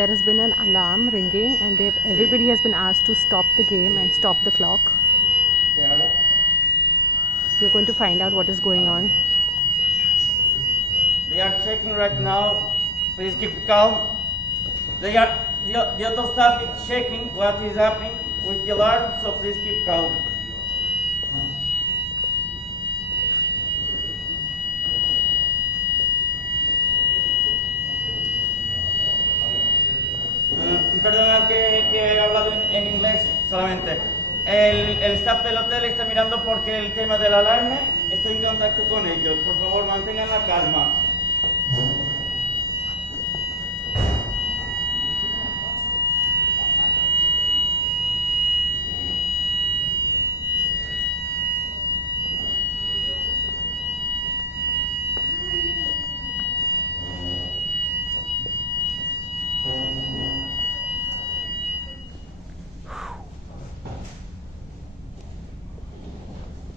there has been an alarm ringing and everybody has been asked to stop the game and stop the clock. We're going to find out what is going on. They are checking right now. Please keep calm. The other staff is checking what is happening with the alarm, so please keep calm. Perdona que he hablado en inglés solamente. El staff del hotel está mirando porque el tema del alarme. Estoy en contacto con ellos. Por favor, mantengan la calma.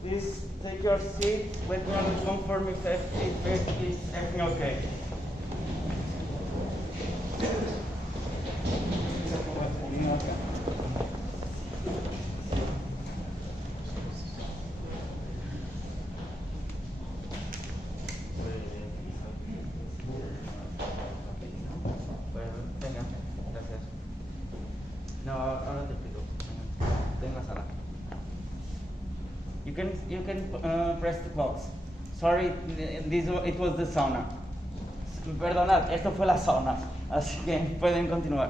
Please take your seat. Wait for me to confirm if everything okay. Venga, gracias. No, ahora te explico. Estoy en la sala. You can press the clocks. Sorry, it was the sauna. Perdonad, esto fue la sauna, así que pueden continuar.